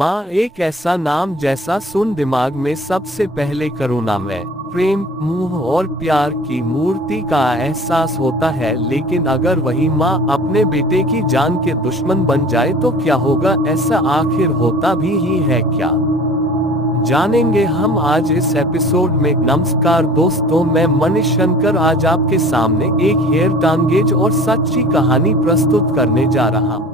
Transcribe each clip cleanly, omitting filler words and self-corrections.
माँ एक ऐसा नाम जैसा सुन दिमाग में सबसे पहले करुणामय, प्रेम, मोह और प्यार की मूर्ति का एहसास होता है। लेकिन अगर वही माँ अपने बेटे की जान के दुश्मन बन जाए तो क्या होगा? ऐसा आखिर होता भी ही है क्या? जानेंगे हम आज इस एपिसोड में। नमस्कार दोस्तों, मैं मनीष शंकर आज आपके सामने एक हेयर टांगेज और सच्ची कहानी प्रस्तुत करने जा रहा हूँ।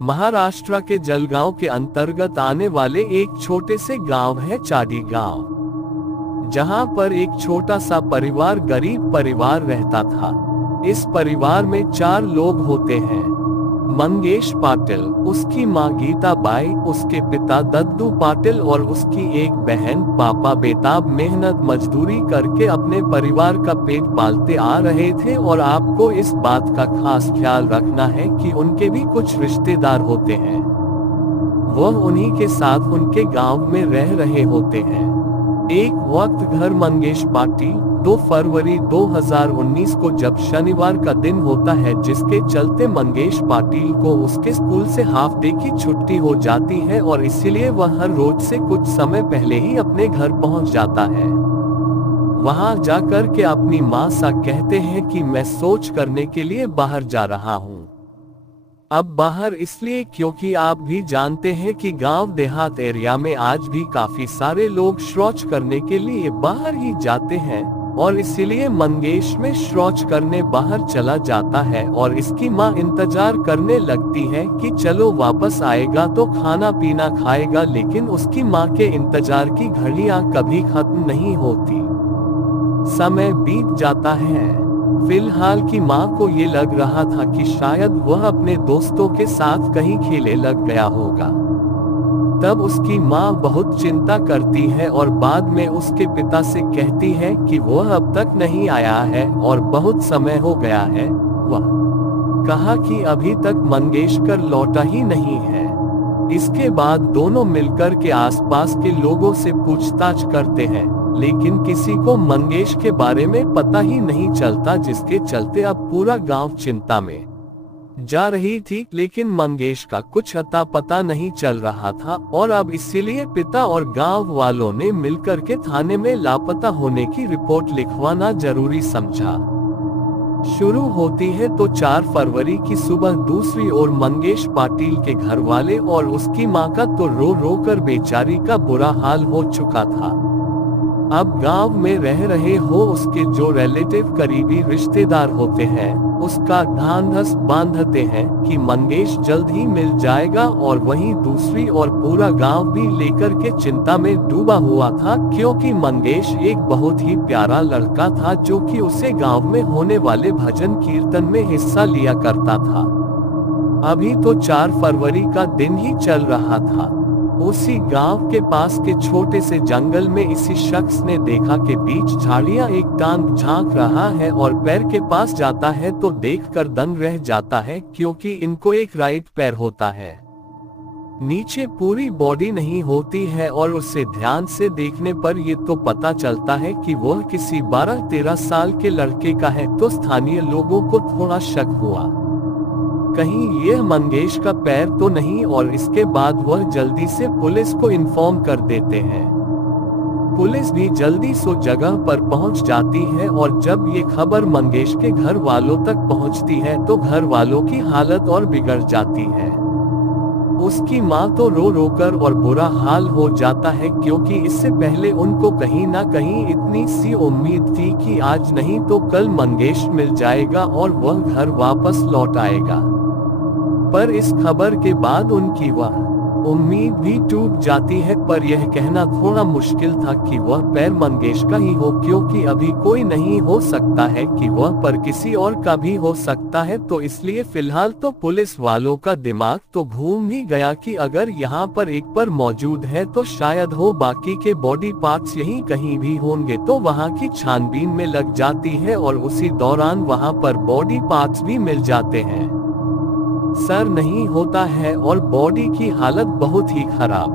महाराष्ट्र के जलगांव के अंतर्गत आने वाले एक छोटे से गांव है चाडी गांव, जहां पर एक छोटा सा परिवार, गरीब परिवार रहता था। इस परिवार में 4 लोग होते हैं। मंगेश पाटिल, उसकी माँ गीता बाई, उसके पिता दद्दू पाटिल और उसकी एक बहन। पापा बेताब मेहनत मजदूरी करके अपने परिवार का पेट पालते आ रहे थे और आपको इस बात का खास ख्याल रखना है कि उनके भी कुछ रिश्तेदार होते हैं। वह उन्हीं के साथ उनके गांव में रह रहे होते हैं। एक वक्त घर मंगेश पाटिल 2 फरवरी 2019 को जब शनिवार का दिन होता है, जिसके चलते मंगेश पाटिल को उसके स्कूल से हाफ डे की छुट्टी हो जाती है और इसीलिए वह हर रोज से कुछ समय पहले ही अपने घर पहुंच जाता है। वहां जाकर के अपनी मां सा कहते हैं कि मैं सोच करने के लिए बाहर जा रहा हूं। अब बाहर इसलिए क्योंकि आप भी जानते हैं कि गांव देहात एरिया में आज भी काफी सारे लोग शौच करने के लिए बाहर ही जाते हैं और इसीलिए मंगेश में शौच करने बाहर चला जाता है और इसकी माँ इंतजार करने लगती है कि चलो वापस आएगा तो खाना पीना खाएगा। लेकिन उसकी माँ के इंतजार की घड़ियां कभी खत्म नहीं होती। समय बीत जाता है। फिलहाल की माँ को ये लग रहा था कि शायद वह अपने दोस्तों के साथ कहीं खेले लग गया होगा। तब उसकी माँ बहुत चिंता करती है और बाद में उसके पिता से कहती है कि वह अब तक नहीं आया है और बहुत समय हो गया है। वह कहा कि अभी तक मंगेश कर लौटा ही नहीं है। इसके बाद दोनों मिलकर के आसपास के लोगों से पूछताछ करते हैं, लेकिन किसी को मंगेश के बारे में पता ही नहीं चलता, जिसके चलते अब पूरा गांव चिंता में जा रही थी। लेकिन मंगेश का कुछ अता पता नहीं चल रहा था और अब इसीलिए पिता और गांव वालों ने मिलकर के थाने में लापता होने की रिपोर्ट लिखवाना जरूरी समझा। शुरू होती है तो 4 फरवरी की सुबह। दूसरी ओर मंगेश पाटिल के घर वाले और उसकी मां का तो रो रो कर बेचारी का बुरा हाल हो चुका था। अब गांव में रह रहे हो उसके जो रिलेटिव करीबी रिश्तेदार होते हैं, उसका ढांढस बांधते हैं कि मंगेश जल्द ही मिल जाएगा। और वहीं दूसरी ओर पूरा गांव भी लेकर के चिंता में डूबा हुआ था, क्योंकि मंगेश एक बहुत ही प्यारा लड़का था जो कि उसे गांव में होने वाले भजन कीर्तन में हिस्सा लिया करता था। अभी तो 4 फरवरी का दिन ही चल रहा था। उसी गांव के पास के छोटे से जंगल में इसी शख्स ने देखा कि बीच झाड़ियां एक टांग झांक रहा है और पैर के पास जाता है तो देखकर दंग रह जाता है, क्योंकि इनको एक राइट पैर होता है, नीचे पूरी बॉडी नहीं होती है। और उसे ध्यान से देखने पर ये तो पता चलता है कि वह किसी 12-13 साल के लड़के का है। तो स्थानीय लोगों को थोड़ा शक हुआ, कहीं यह मंगेश का पैर तो नहीं, और इसके बाद वह जल्दी से पुलिस को इन्फॉर्म कर देते हैं। पुलिस भी जल्दी से जगह पर पहुंच जाती है और जब ये खबर मंगेश के घर वालों तक पहुंचती है तो घर वालों की हालत और बिगड़ जाती है। उसकी मां तो रो रो कर और बुरा हाल हो जाता है, क्योंकि इससे पहले उनको कहीं ना कहीं इतनी सी उम्मीद थी कि आज नहीं तो कल मंगेश मिल जाएगा और वह घर वापस लौट आएगा। पर इस खबर के बाद उनकी वह उम्मीद भी टूट जाती है। पर यह कहना थोड़ा मुश्किल था कि वह पैर मंगेश का ही हो, क्योंकि अभी कोई नहीं हो सकता है कि वह पर किसी और का भी हो सकता है। तो इसलिए फिलहाल तो पुलिस वालों का दिमाग तो घूम ही गया कि अगर यहाँ पर एक पर मौजूद है तो शायद हो बाकी के बॉडी पार्ट्स यहीं कहीं भी होंगे। तो वहाँ की छानबीन में लग जाती है और उसी दौरान वहाँ पर बॉडी पार्ट्स भी मिल जाते हैं। सर नहीं होता है और बॉडी की हालत बहुत ही खराब।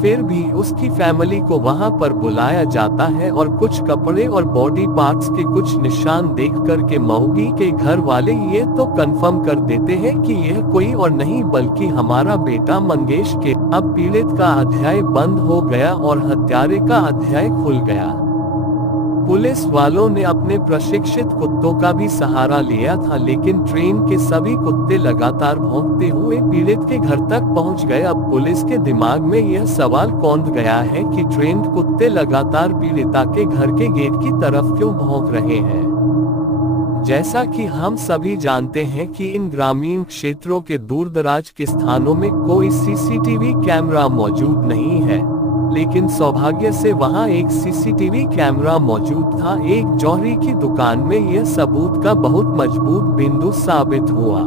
फिर भी उसकी फैमिली को वहां पर बुलाया जाता है और कुछ कपड़े और बॉडी पार्ट्स के कुछ निशान देख कर के मौगी के घर वाले ये तो कंफर्म कर देते हैं कि यह कोई और नहीं बल्कि हमारा बेटा मंगेश के। अब पीड़ित का अध्याय बंद हो गया और हत्यारे का अध्याय खुल गया। पुलिस वालों ने अपने प्रशिक्षित कुत्तों का भी सहारा लिया था, लेकिन ट्रेन के सभी कुत्ते लगातार भौंकते हुए पीड़ित के घर तक पहुंच गए। अब पुलिस के दिमाग में यह सवाल कौंध गया है कि ट्रेन कुत्ते लगातार पीड़िता के घर के गेट की तरफ क्यों भौंक रहे हैं। जैसा कि हम सभी जानते हैं कि इन ग्रामीण क्षेत्रों के दूरदराज के स्थानों में कोई सीसीटीवी कैमरा मौजूद नहीं है, लेकिन सौभाग्य से वहां एक सीसीटीवी कैमरा मौजूद था। एक जौहरी की दुकान में यह सबूत का बहुत मजबूत बिंदु साबित हुआ।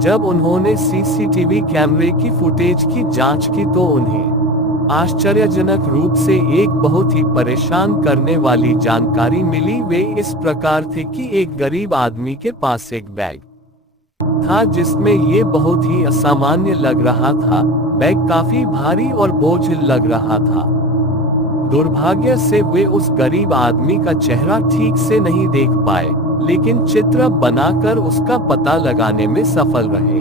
जब उन्होंने सीसीटीवी कैमरे की फुटेज की जांच की तो उन्हें आश्चर्यजनक रूप से एक बहुत ही परेशान करने वाली जानकारी मिली। वे इस प्रकार थे कि एक गरीब आदमी के पास एक बैग था जिसमें ये बहुत ही असामान्य लग रहा था। बैग काफी भारी और बोझिल लग रहा था। दुर्भाग्य से वे उस गरीब आदमी का चेहरा ठीक से नहीं देख पाए, लेकिन चित्र बनाकर उसका पता लगाने में सफल रहे।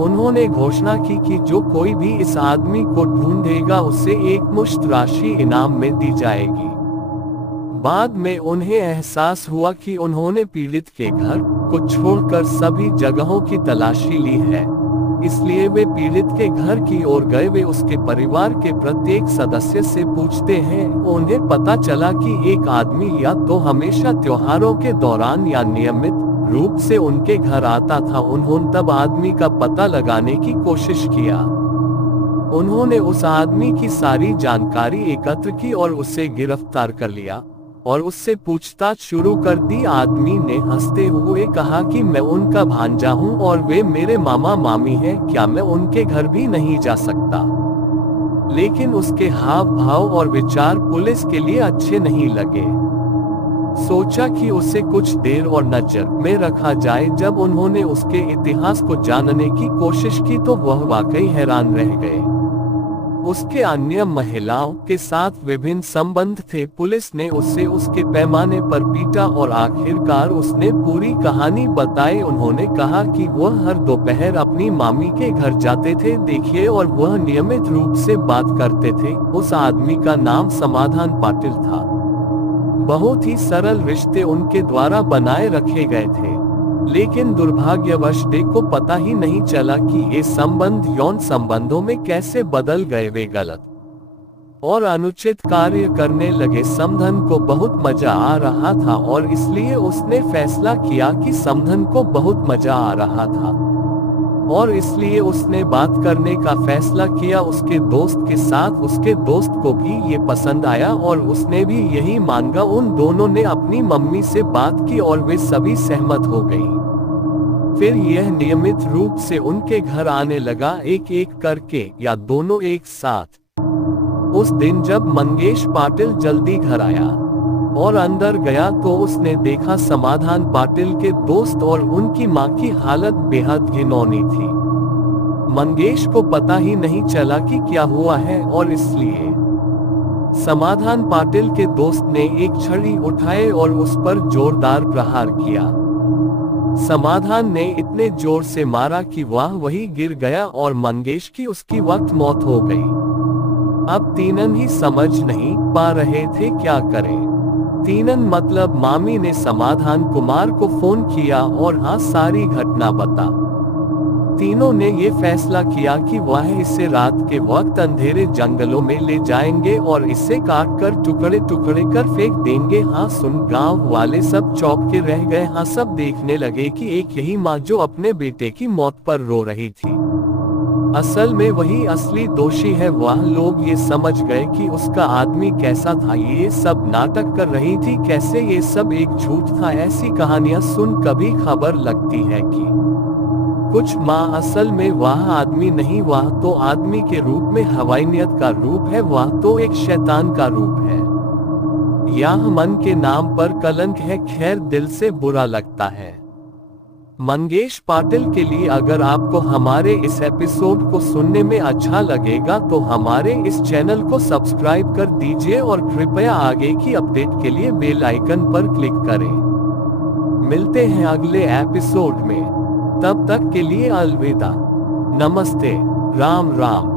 उन्होंने घोषणा की कि जो कोई भी इस आदमी को ढूंढेगा उसे एक मुश्त राशि इनाम में दी जाएगी। बाद में उन्हें एहसास हुआ कि उन्होंने पीड़ित के घर को छोड़कर सभी जगहों की तलाशी ली है, इसलिए वे पीड़ित के घर की ओर गए। वे उसके परिवार के प्रत्येक सदस्य से पूछते हैं। उन्हें पता चला कि एक आदमी या तो हमेशा त्योहारों के दौरान या नियमित रूप से उनके घर आता था। उन्होंने तब आदमी का पता लगाने की कोशिश किया। उन्होंने उस आदमी की सारी जानकारी एकत्र की और उसे गिरफ्तार कर लिया और उससे पूछताछ शुरू कर दी। आदमी ने हंसते हुए कहा कि मैं उनका भांजा हूं और वे मेरे मामा मामी हैं, क्या मैं उनके घर भी नहीं जा सकता। लेकिन उसके हाव भाव और विचार पुलिस के लिए अच्छे नहीं लगे। सोचा कि उसे कुछ देर और नजर में रखा जाए। जब उन्होंने उसके इतिहास को जानने की कोशिश की तो वह वाकई हैरान रह गए। उसके अन्य महिलाओं के साथ विभिन्न संबंध थे। पुलिस ने उसे उसके पैमाने पर पीटा और आखिरकार उसने पूरी कहानी बताई। उन्होंने कहा कि वह हर दोपहर अपनी मामी के घर जाते थे, देखिए, और वह नियमित रूप से बात करते थे। उस आदमी का नाम समाधान पाटिल था। बहुत ही सरल रिश्ते उनके द्वारा बनाए रखे गए थे, लेकिन दुर्भाग्यवश डे को पता ही नहीं चला कि ये संबंध यौन संबंधों में कैसे बदल गए। वे गलत और अनुचित कार्य करने लगे। समधन को बहुत मजा आ रहा था और इसलिए उसने फैसला किया कि समधन को बहुत मजा आ रहा था और इसलिए उसने बात करने का फैसला किया उसके दोस्त के साथ। उसके दोस्त को भी ये पसंद आया और उसने भी यही मांगा। उन दोनों ने अपनी मम्मी से बात की और वे सभी सहमत हो गई। फिर यह नियमित रूप से उनके घर आने लगा, एक एक करके या दोनों एक साथ। उस दिन जब मंगेश पाटिल जल्दी घर आया और अंदर गया तो उसने देखा समाधान पाटिल के दोस्त और उनकी मां की हालत बेहद घिनौनी थी। मंगेश को पता ही नहीं चला कि क्या हुआ है और इसलिए समाधान पाटिल के दोस्त ने एक छड़ी उठाए और उस पर जोरदार प्रहार किया। समाधान ने इतने जोर से मारा कि वह वही गिर गया और मंगेश की उसकी वक्त मौत हो गई। अब तीनन ही समझ नहीं पा रहे थे क्या करें। तीनन मतलब मामी ने समाधान कुमार को फोन किया और हाँ सारी घटना बता। तीनों ने ये फैसला किया कि वह इसे रात के वक्त अंधेरे जंगलों में ले जाएंगे और इसे काट कर टुकड़े टुकड़े कर फेंक देंगे। हाँ सुन, गांव वाले सब चौंके रह गए। हाँ सब देखने लगे कि एक यही माँ जो अपने बेटे की मौत पर रो रही थी, असल में वही असली दोषी है। वह लोग ये समझ गए कि उसका आदमी कैसा था। ये सब नाटक कर रही थी, कैसे ये सब एक झूठ था। ऐसी कहानियां सुन कभी खबर लगती है कि कुछ माँ असल में वह आदमी नहीं, वह तो आदमी के रूप में हवाईनियत का रूप है, वह तो एक शैतान का रूप है। यह मन के नाम पर कलंक है। खैर, दिल से बुरा लगता है। मंगेश पाटिल के लिए अगर आपको हमारे इस एपिसोड को सुनने में अच्छा लगेगा तो हमारे इस चैनल को सब्सक्राइब कर दीजिए और कृपया आगे की अपडेट के लिए बेल आइकन पर क्लिक करें। मिलते हैं अगले एपिसोड में, तब तक के लिए अलविदा, नमस्ते, राम राम।